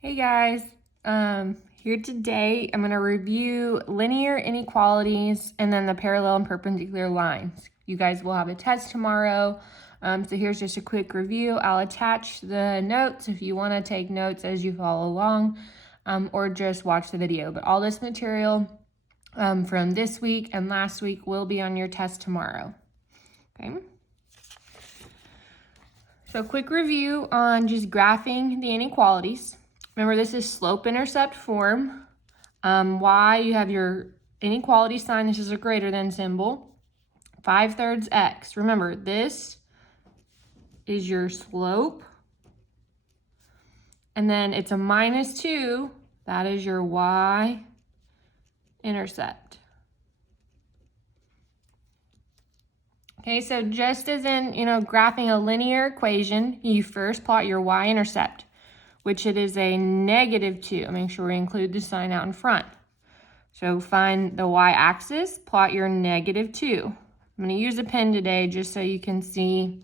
Hey guys, here today I'm going to review linear inequalities and then the parallel and perpendicular lines. You guys will have a test tomorrow, so here's just a quick review. I'll attach the notes if you want to take notes as you follow along, or just watch the video. But all this material from this week and last week will be on your test tomorrow. Okay. So quick review on just graphing the inequalities. Remember, this is slope-intercept form. Y, you have your inequality sign. This is a greater than symbol. 5/3 x. Remember, this is your slope. And then it's a -2. That is your y-intercept. Okay, so just as in, graphing a linear equation, you first plot your y-intercept, which it is a -2. Make sure we include the sign out in front. So find the y-axis, plot your -2. I'm going to use a pen today just so you can see,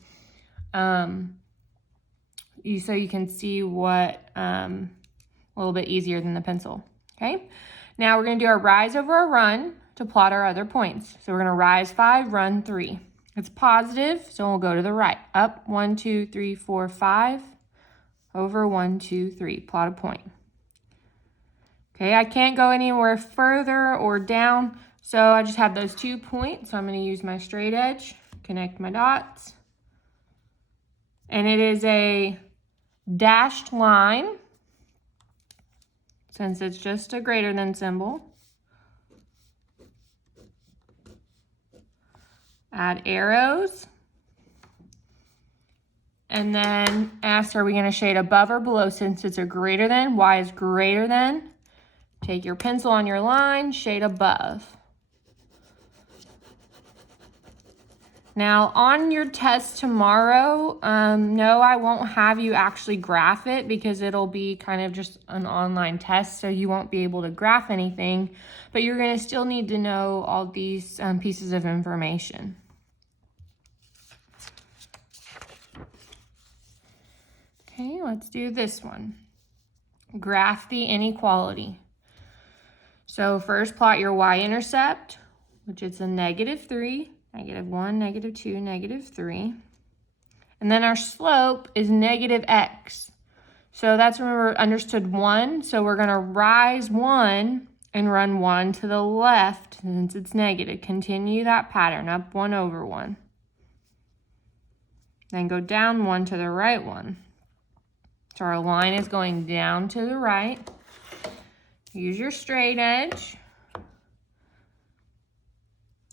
what a little bit easier than the pencil. Okay. Now we're going to do our rise over our run to plot our other points. So we're going to rise 5, run 3. It's positive, so we'll go to the right. Up 1, 2, 3, 4, 5. Over 1, 2, 3. Plot a point. Okay, I can't go anywhere further or down, so I just have those 2 points. So I'm going to use my straight edge, connect my dots. And it is a dashed line, since it's just a greater than symbol. Add arrows. And then ask, are we going to shade above or below? Since it's a greater than, y is greater than. Take your pencil on your line, shade above. Now, on your test tomorrow, no, I won't have you actually graph it because it'll be kind of just an online test, so you won't be able to graph anything, but you're going to still need to know all these pieces of information. Okay, let's do this one. Graph the inequality. So first plot your y-intercept, which is a -3, -1, -2, -3. And then our slope is -x. So that's, remember, understood 1. So we're going to rise 1 and run 1 to the left since it's negative. Continue that pattern, up 1 over 1. Then go down 1 to the right 1. So our line is going down to the right. Use your straight edge.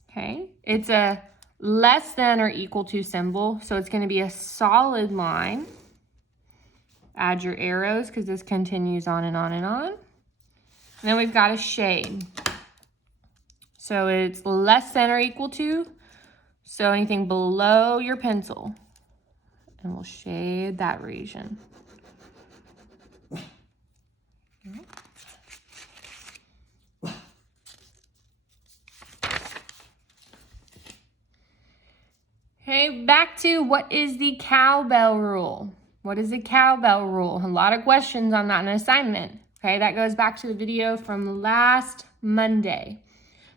Okay, it's a less than or equal to symbol, so it's going to be a solid line. Add your arrows because this continues on and on and on. And then we've got a shade. So it's less than or equal to, so anything below your pencil. And we'll shade that region. Okay, back to what is the cowbell rule? What is the cowbell rule? A lot of questions on that in an assignment. Okay, that goes back to the video from last Monday.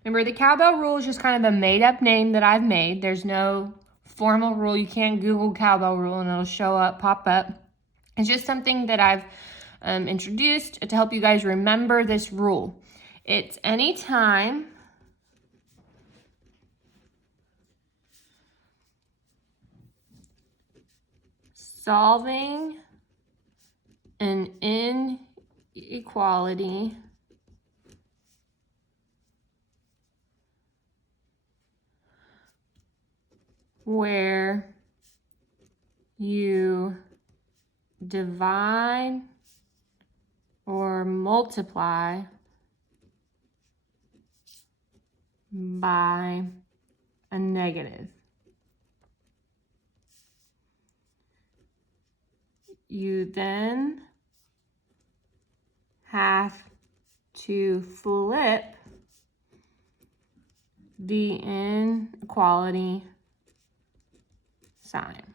Remember, the cowbell rule is just kind of a made-up name that I've made. There's no formal rule. You can't Google cowbell rule and it'll show up, pop up. It's just something that I've introduced to help you guys remember this rule. It's any time solving an inequality where you divide or multiply by a negative. You then have to flip the inequality sign.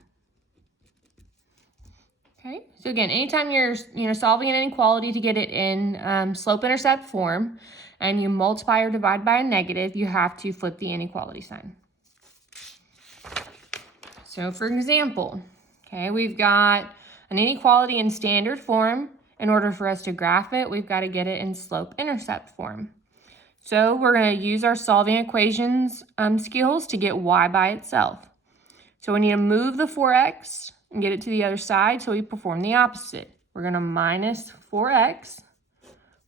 Okay, so again, anytime you're solving an inequality to get it in slope-intercept form, and you multiply or divide by a negative, you have to flip the inequality sign. So for example, okay, we've got an inequality in standard form. In order for us to graph it, we've got to get it in slope-intercept form. So we're going to use our solving equations skills to get y by itself. So we need to move the 4x and get it to the other side, so we perform the opposite. We're going to minus 4x.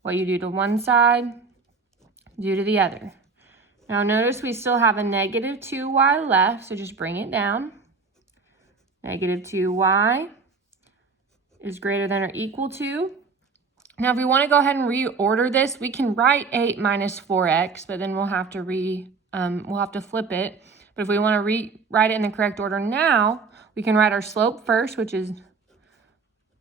What you do to one side, do to the other. Now notice we still have a negative 2y left, so just bring it down. Negative 2y is greater than or equal to. Now if we want to go ahead and reorder this, we can write 8 minus 4x, but then we'll have to flip it. But if we want to rewrite it in the correct order now, we can write our slope first, which is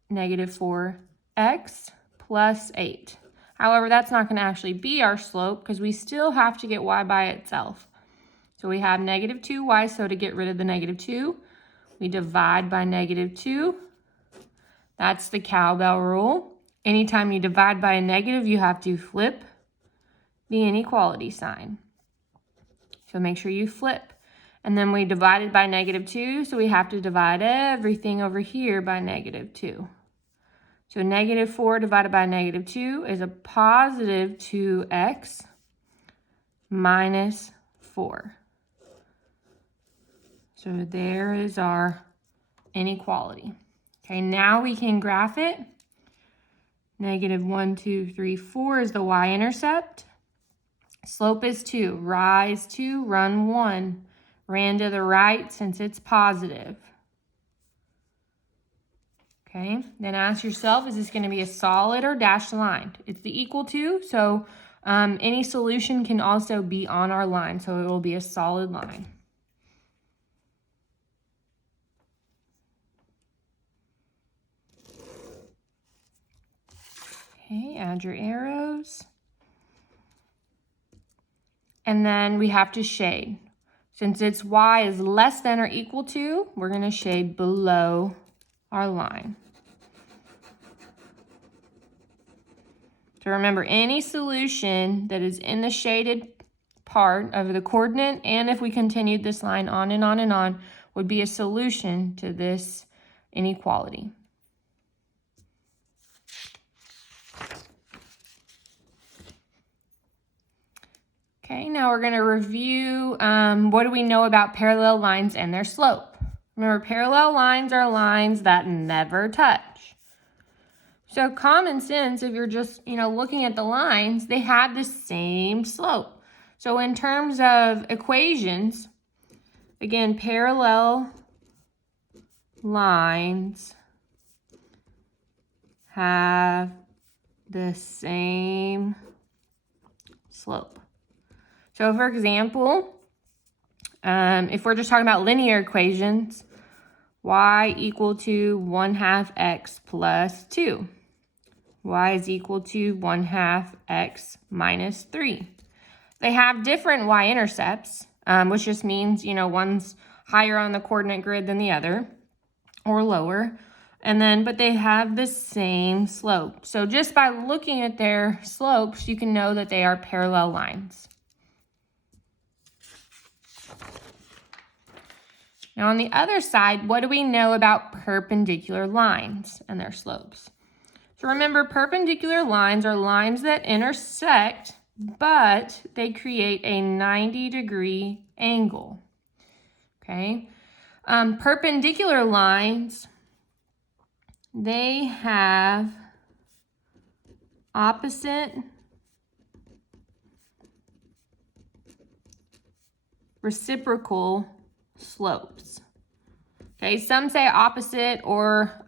negative 4x plus 8. However, that's not going to actually be our slope because we still have to get y by itself. So we have negative 2y, so to get rid of the negative 2, we divide by negative 2. That's the cowbell rule. Anytime you divide by a negative, you have to flip the inequality sign. So make sure you flip. And then we divided by negative 2, so we have to divide everything over here by negative 2. So negative 4 divided by negative 2 is a positive 2x minus 4. So there is our inequality. Okay, now we can graph it. Negative 1, 2, 3, 4 is the y-intercept. Slope is 2. Rise 2, run 1. Ran to the right since it's positive. Okay, then ask yourself, is this going to be a solid or dashed line? It's the equal to, so any solution can also be on our line, so it will be a solid line. Okay, add your arrows. And then we have to shade. Since its y is less than or equal to, we're going to shade below our line. So remember, any solution that is in the shaded part of the coordinate, and if we continued this line on and on and on, would be a solution to this inequality. Okay, now we're going to review what do we know about parallel lines and their slope. Remember, parallel lines are lines that never touch. So common sense, if you're just, looking at the lines, they have the same slope. So in terms of equations, again, parallel lines have the same slope. So for example, if we're just talking about linear equations, y equal to 1/2 x plus 2. Y is equal to 1/2 x minus 3. They have different y-intercepts, which just means, one's higher on the coordinate grid than the other, or lower. But they have the same slope. So just by looking at their slopes, you can know that they are parallel lines. Now on the other side, what do we know about perpendicular lines and their slopes? So remember, perpendicular lines are lines that intersect, but they create a 90-degree angle. Okay? Perpendicular lines, they have opposite reciprocal slopes. Okay, some say opposite, or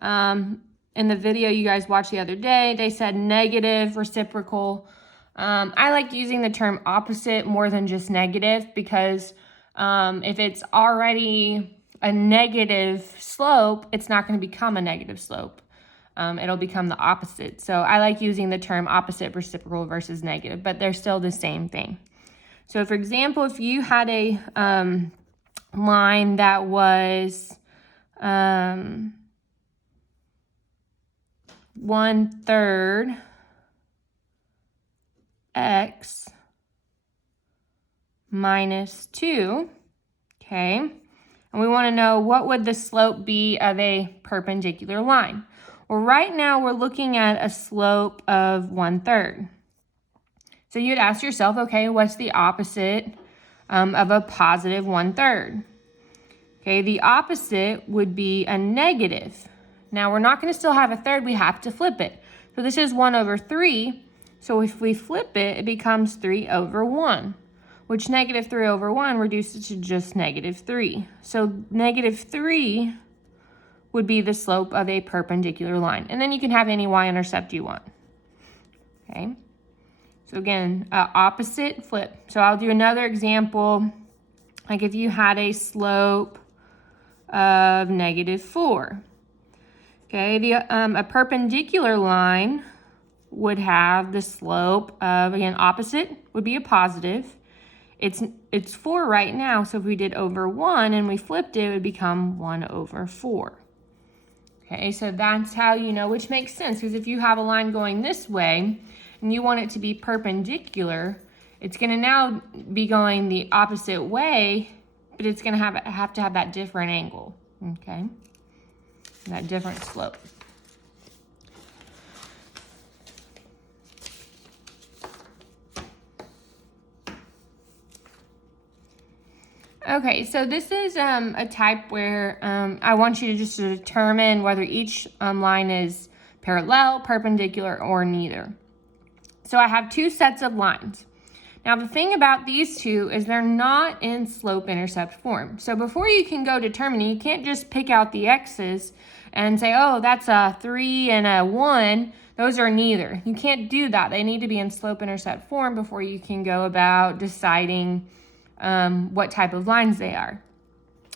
in the video you guys watched the other day, they said negative reciprocal. I like using the term opposite more than just negative because if it's already a negative slope, it's not going to become a negative slope. It'll become the opposite. So I like using the term opposite reciprocal versus negative, but they're still the same thing. So for example, if you had a line that was 1/3 x minus 2, okay? And we want to know what would the slope be of a perpendicular line. Well, right now we're looking at a slope of 1/3. So you'd ask yourself, okay, what's the opposite of a positive 1/3? Okay, the opposite would be a negative. Now we're not going to still have a third, we have to flip it. So this is 1/3. So if we flip it, it becomes 3/1, which -3/1 reduces to just -3. So -3 would be the slope of a perpendicular line. And then you can have any y-intercept you want. Okay. So again, opposite, flip. So I'll do another example. Like if you had a slope of -4. Okay, a perpendicular line would have the slope of, again, opposite would be a positive. It's 4 right now, so if we did over 1 and we flipped it, it would become 1/4. Okay, so that's how you know, which makes sense, because if you have a line going this way and you want it to be perpendicular, it's going to now be going the opposite way, but it's going to have to have that different angle, okay? That different slope. Okay, so this is a type where I want you to just determine whether each line is parallel, perpendicular, or neither. So I have two sets of lines. Now the thing about these two is they're not in slope-intercept form. So before you can go determining, you can't just pick out the x's and say, oh, that's a 3 and a 1. Those are neither. You can't do that. They need to be in slope-intercept form before you can go about deciding what type of lines they are.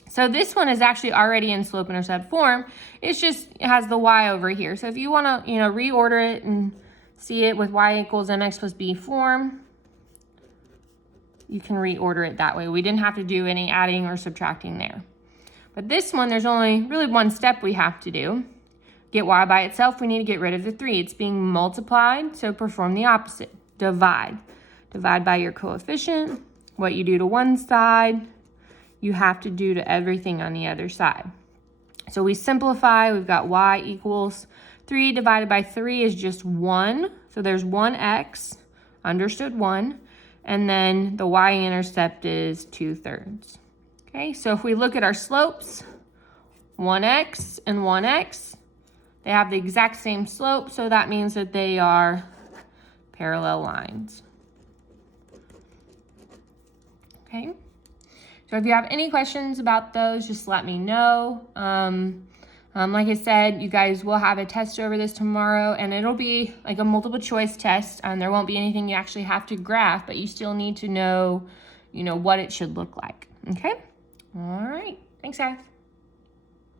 So this one is actually already in slope-intercept form. It has the y over here. So if you want to, reorder it and see it with y equals mx plus b form, you can reorder it that way. We didn't have to do any adding or subtracting there. But this one, there's only really one step we have to do. Get y by itself, we need to get rid of the 3. It's being multiplied, so perform the opposite. Divide. Divide by your coefficient. What you do to one side, you have to do to everything on the other side. So we simplify, we've got y equals 3 divided by 3 is just 1. So there's 1x, understood 1. And then the y-intercept is 2/3. Okay, so if we look at our slopes, 1x and 1x, they have the exact same slope, so that means that they are parallel lines. Okay, so if you have any questions about those, just let me know. Like I said, you guys will have a test over this tomorrow, and it'll be like a multiple choice test, and there won't be anything you actually have to graph, but you still need to know, what it should look like. Okay, all right, thanks guys.